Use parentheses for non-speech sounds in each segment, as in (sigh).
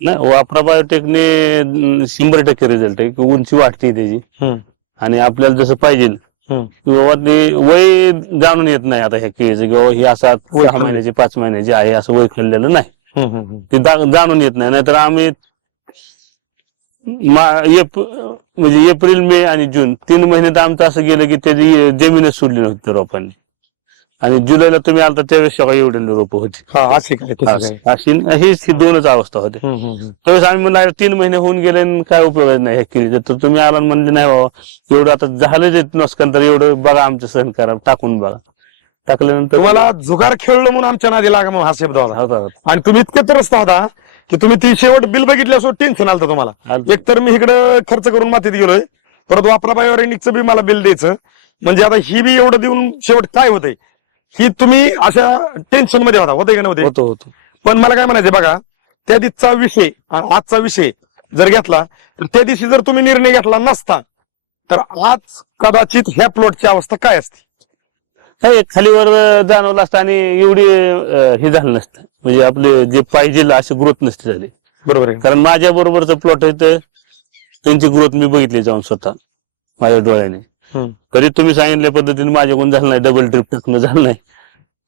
नाही वापरा बायोटेकने शंभर टक्के रिझल्ट आहे की उंची वाढते त्याची. आणि आपल्याला जसं पाहिजे. किंवा ते वय जाणून येत नाही आता ह्या केळीचं किंवा ही असा सहा. महिन्याची पाच महिन्याची आहे असं वय खाल्लेलं नाही. ते जाणून येत नाही नाहीतर आम्ही म्हणजे एप्रिल मे आणि जून तीन महिने तर आमचं असं गेलं की त्याची जमीनच सोडली नव्हती रोपांनी आणि जुलैला तुम्ही आलता त्यावेळेस सगळं एवढे रोप होती. हा असे काय तसं काय? अशी हीच ही दोनच अवस्था होते हम्म, हम्म, हम्म. त्यावेळेस आम्ही म्हणलं तीन महिने होऊन गेले आणि काय उपयोग नाही ह्या केळीचं तर तुम्ही आला आणि म्हणले नाही बाबा एवढं आता झालं जे नुकसान तर एवढं बघा आमचं सहन करा टाकून बघा. टाकल्यानंतर तुम्हाला जुगार खेळलो म्हणून आमच्या नादी लागा म्हणून हा शब्द होता. होता होता. आणि तुम्ही इतके त्रस्त होता की तुम्ही ती शेवट बिल बघितल्यासोबत टेन्शन आलं तुम्हाला. आलं. एकतर मी इकडे खर्च करून मातीत गेलोय. परत वापरा बायोरेनिकचं बी मला बिल द्यायचं. म्हणजे आता ही बी एवढं देऊन शेवट काय होतंय? ही तुम्ही अशा टेन्शनमध्ये होता होते का नव्हते होतो होतो. पण मला काय म्हणायचं बघा त्या दिवसचा विषय आणि आजचा विषय जर घेतला तर त्या दिवशी जर तुम्ही निर्णय घेतला नसता तर आज कदाचित ह्या प्लॉटची अवस्था काय असते? हे खालीवर जाणवलं असतं आणि एवढी अं, हे झालं नसतं. म्हणजे आपले जे पाहिजे अशी ग्रोथ नसते झाली. बरोबर आहे. कारण माझ्या बरोबरचं प्लॉट आहे तर त्यांची ग्रोथ मी बघितली जाऊन स्वतः माझ्या डोळ्याने. तरी तुम्ही सांगितल्या पद्धतीने माझ्याकडून झालं नाही डबल ट्रिप टाकणं झालं नाही.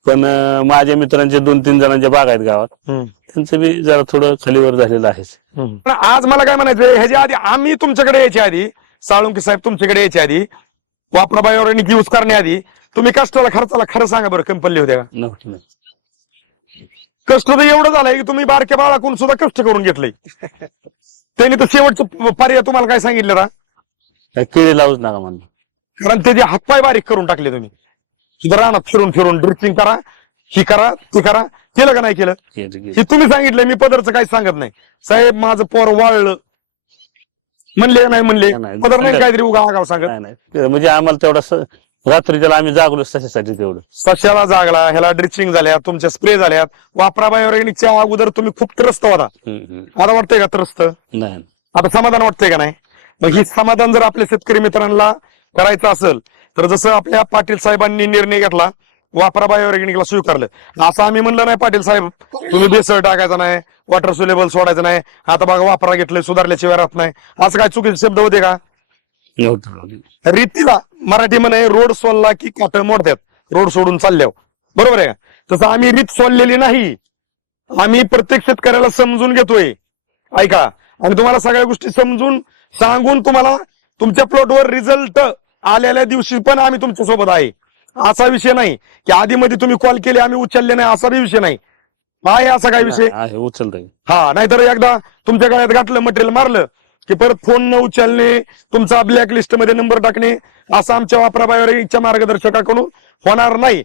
पण माझ्या मित्रांचे दोन तीन जणांच्या बाग आहेत गावात. त्यांचं बी जरा थोडं खालीवर झालेलं आहेच. पण आज मला काय म्हणायचं ह्याच्या आधी आम्ही तुमच्याकडे यायच्या आधी साळुंकी साहेब तुमच्याकडे यायच्या आधी वापरा बायोरेनिक यूज करण्याआधी तुम्ही कष्टाला खर्चाला खरं सांगा बरं कमी पडले होते का? नव्हतं नाही. कष्ट तर एवढं झालंय की तुम्ही बारक्या बाळाकडून सुद्धा कष्ट करून घेतले (laughs) त्यांनी तर शेवटचं पर्याय तुम्हाला काय सांगितलं ना केळी लावूच नका म्हणलं कारण त्याचे हातपाय बारीक करून टाकले तुम्ही सुद्धा रानात फिरून फिरून ड्रिचिंग करा ही करा ती करा. केलं का नाही केलं. हे तुम्ही सांगितलं मी पदरचं काही सांगत नाही. साहेब माझं पोर वाळलं. म्हणले का नाही म्हणले नाही, पदर नाही. काहीतरी उगा आगाव सांगत. नाही नाही. म्हणजे आम्हाला तेवढा स- रात्री त्याला आम्ही जागलोच तशासाठी तेवढं. सश्याला जागला ह्याला ड्रिचिंग झाल्या तुमच्या स्प्रे झाल्यात. वापरा बायोरेनिकच्या अगोदर तुम्ही खूप त्रस्त होता. हम्म, हम्म. आता वाटतंय का त्रस्त? नाही. आता समाधान वाटतंय का नाही? मग ही समाधान जर आपल्या शेतकरी मित्रांना करायचं असेल तर जसं आपल्या पाटील साहेबांनी निर्णय घेतला वापरा बायोरेनिकला स्वीकारलं. असं आम्ही म्हणलं नाही पाटील साहेब तुम्ही बेसळ टाकायचा नाही वॉटर सुलेबल सोडायचं नाही आता बघा वापरा घेतलंय सुधारल्याशिवाय राहत नाही. असं काय चुकीचे शब्द होते का? रीतीला मराठी म्हणे रोड सोलला की काट मोडतात रोड सोडून चालल्यावर. बरोबर आहे का? तसं आम्ही रीत सोडलेली नाही. आम्ही प्रत्येक शेतकऱ्याला समजून घेतोय. ऐका आणि तुम्हाला सगळ्या गोष्टी समजून सांगून तुम्हाला तुमच्या प्लॉटवर रिझल्ट आलेल्या दिवशी पण आम्ही तुमच्यासोबत आहे. असा विषय नाही की आधी मध्ये तुम्ही कॉल केले आम्ही उचलले नाही असा बी विषय नाही. आहे असा काय विषय? आहे उचलतंय. हा नाहीतर एकदा तुमच्या गळ्यात घातलं मटेरियल मारलं की परत फोन न उचलणे तुमचा ब्लॅक लिस्टमध्ये नंबर टाकणे असं आमच्या वापरा बायोरेच्या मार्गदर्शकाकडून होणार नाही.